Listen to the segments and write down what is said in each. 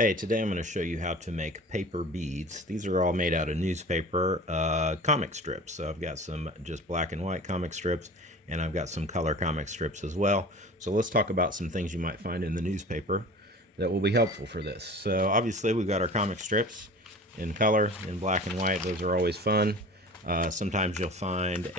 Hey, today I'm going to show you how to make paper beads. These are all made out of newspaper comic strips. So I've got some just black and white comic strips, and I've got some color comic strips as well. So let's talk about some things you might find in the newspaper that will be helpful for this. So obviously we've got our comic strips in color, in black and white. Those are always fun. Sometimes you'll find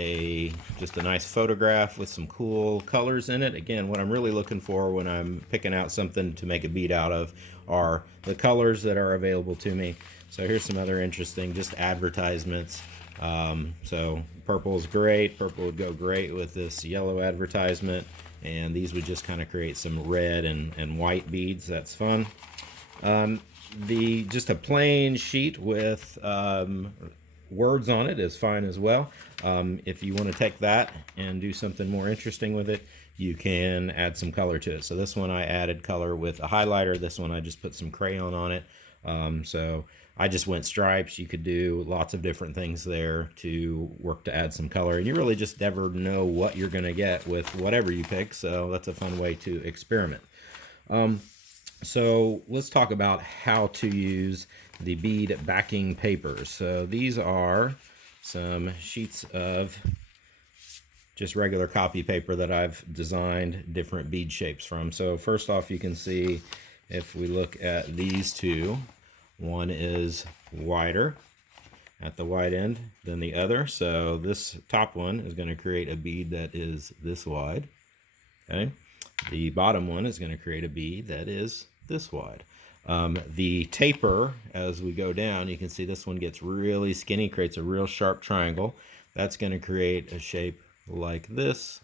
just a nice photograph with some cool colors in it. Again, what I'm really looking for when I'm picking out something to make a bead out of are the colors that are available to me. So here's some other interesting just advertisements. So purple is great. Purple would go great with this yellow advertisement, and these would just kind of create some red and white beads. That's fun. Just a plain sheet with words on it is fine as well. If you want to take that and do something more interesting with it, you can add some color to it. So this one I added color with a highlighter. This one I just put some crayon on it. So I just went stripes. You could do lots of different things there to work to add some color. And you really just never know what you're going to get with whatever you pick. So that's a fun way to experiment. So let's talk about how to use the bead backing papers. So these are some sheets of just regular copy paper that I've designed different bead shapes from. So first off, you can see if we look at these two, one is wider at the wide end than the other. So this top one is going to create a bead that is this wide. Okay. The bottom one is going to create a bead that is this wide. The taper, as we go down, you can see this one gets really skinny, creates a real sharp triangle. That's going to create a shape like this,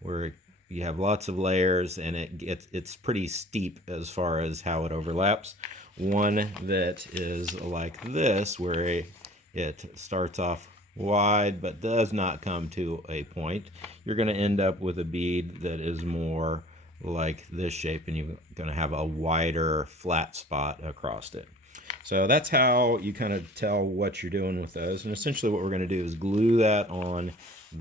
where you have lots of layers, and it's pretty steep as far as how it overlaps. One that is like this, where it starts off wide but does not come to a point, you're going to end up with a bead that is more like this shape, and you're going to have a wider flat spot across it. So that's how you kind of tell what you're doing with those. And essentially what we're going to do is glue that on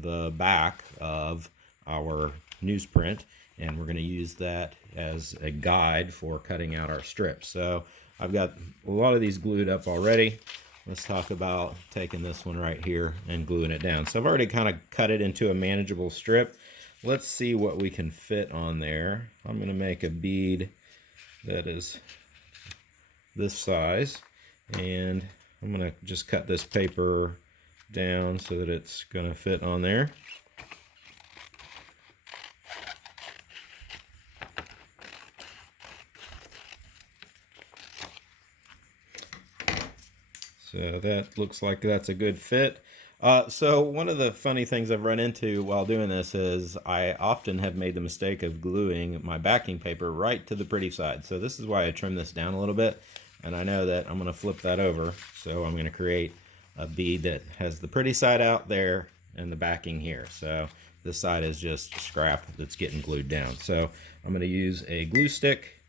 the back of our newsprint, and we're going to use that as a guide for cutting out our strips. So I've got a lot of these glued up already. Let's talk about taking this one right here and gluing it down. So I've already kind of cut it into a manageable strip. Let's see what we can fit on there. I'm going to make a bead that is this size, and I'm going to just cut this paper down so that it's going to fit on there. So that looks like that's a good fit. So one of the funny things I've run into while doing this is I often have made the mistake of gluing my backing paper right to the pretty side. So this is why I trimmed this down a little bit, and I know that I'm going to flip that over. So I'm going to create a bead that has the pretty side out there and the backing here. So this side is just scrap that's getting glued down. So I'm going to use a glue stick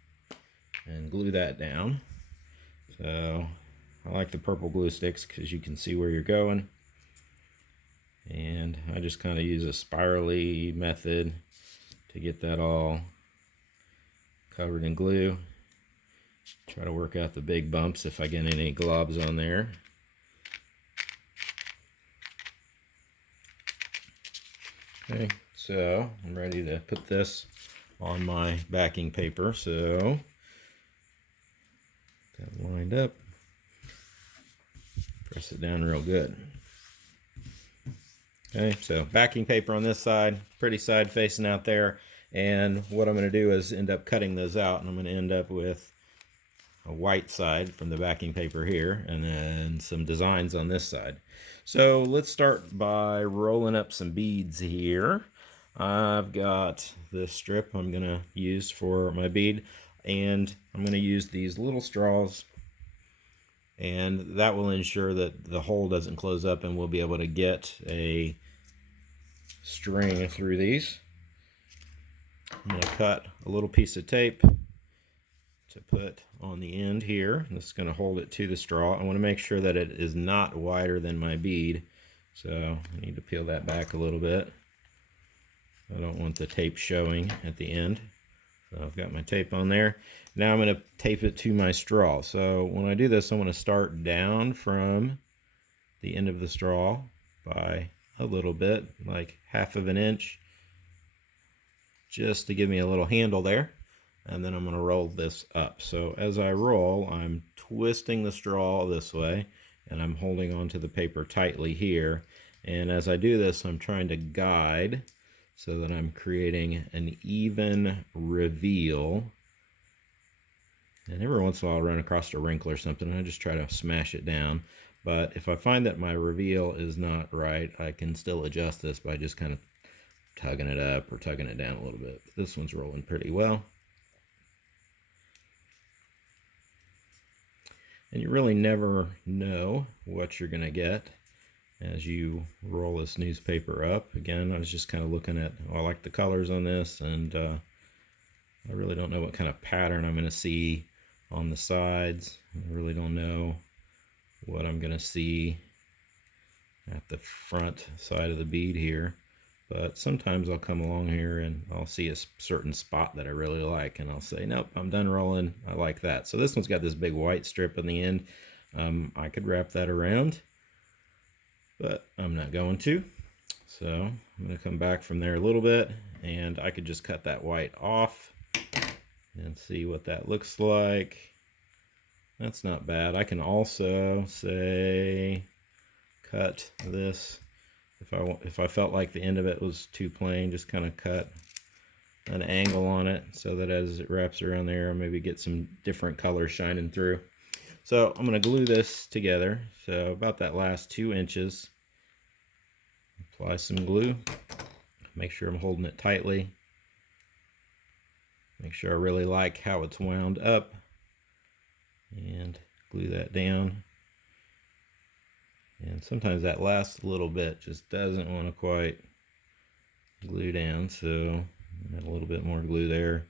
and glue that down. So I like the purple glue sticks because you can see where you're going. And I just kind of use a spirally method to get that all covered in glue. Try to work out the big bumps if I get any globs on there. Okay, so I'm ready to put this on my backing paper. So that lined up. Press it down real good. Okay, so backing paper on this side, pretty side facing out there, and what I'm going to do is end up cutting those out, and I'm going to end up with a white side from the backing paper here, and then some designs on this side. So let's start by rolling up some beads here. I've got this strip I'm going to use for my bead, and I'm going to use these little straws, and that will ensure that the hole doesn't close up, and we'll be able to get a string through these. I'm going to cut a little piece of tape to put on the end here. This is going to hold it to the straw. I want to make sure that it is not wider than my bead, so I need to peel that back a little bit. I don't want the tape showing at the end. So I've got my tape on there. Now I'm going to tape it to my straw. So when I do this, I'm going to start down from the end of the straw by a little bit, like 1/2 inch, just to give me a little handle there. And then I'm going to roll this up. So as I roll, I'm twisting the straw this way, and I'm holding onto the paper tightly here. And as I do this, I'm trying to guide so that I'm creating an even reveal. And every once in a while I'll run across a wrinkle or something, and I just try to smash it down. But if I find that my reveal is not right, I can still adjust this by just kind of tugging it up or tugging it down a little bit. But this one's rolling pretty well. And you really never know what you're going to get as you roll this newspaper up. Again, I was just kind of looking at, I like the colors on this, and I really don't know what kind of pattern I'm going to see on the sides. I really don't know what I'm going to see at the front side of the bead here. But sometimes I'll come along here and I'll see a certain spot that I really like, and I'll say, nope, I'm done rolling. I like that. So this one's got this big white strip in the end. I could wrap that around, but I'm not going to. So I'm going to come back from there a little bit, and I could just cut that white off and see what that looks like. That's not bad. I can also say cut this. If I felt like the end of it was too plain, just kind of cut an angle on it so that as it wraps around there, I'll maybe get some different colors shining through. So I'm going to glue this together. So about that last 2 inches, apply some glue. Make sure I'm holding it tightly. Make sure I really like how it's wound up, and glue that down. And sometimes that last little bit just doesn't want to quite glue down, so add a little bit more glue there,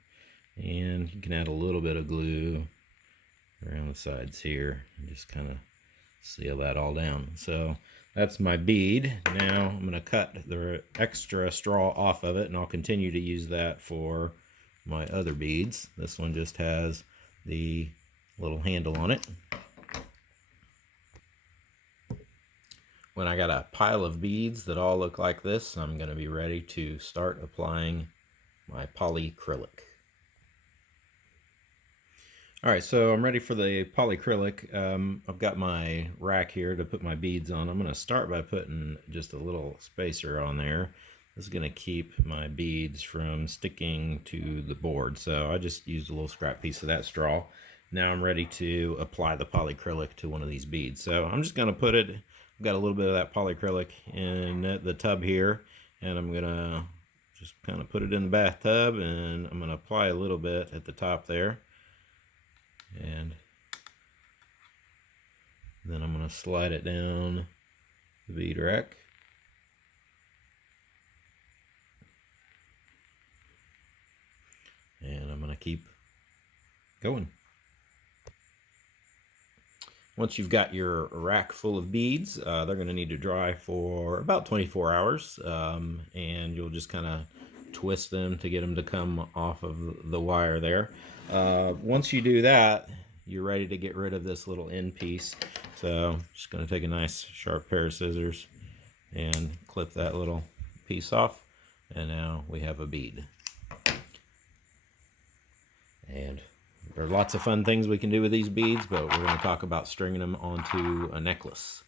and you can add a little bit of glue around the sides here and just kind of seal that all down. So that's my bead. Now I'm going to cut the extra straw off of it, and I'll continue to use that for my other beads. This one just has the little handle on it. When I got a pile of beads that all look like this, I'm going to be ready to start applying my polycrylic. Alright, so I'm ready for the polycrylic. I've got my rack here to put my beads on. I'm going to start by putting just a little spacer on there. This is going to keep my beads from sticking to the board. So I just used a little scrap piece of that straw. Now I'm ready to apply the polycrylic to one of these beads. So I'm just going to put it, I've got a little bit of that polycrylic in the tub here, and I'm going to just kind of put it in the bathtub, and I'm going to apply a little bit at the top there. And then I'm going to slide it down the bead rack. And I'm going to keep going. Once you've got your rack full of beads, they're going to need to dry for about 24 hours. And you'll just kind of twist them to get them to come off of the wire there. Once you do that, you're ready to get rid of this little end piece. So I'm just going to take a nice sharp pair of scissors and clip that little piece off. And now we have a bead. And there are lots of fun things we can do with these beads, but we're going to talk about stringing them onto a necklace.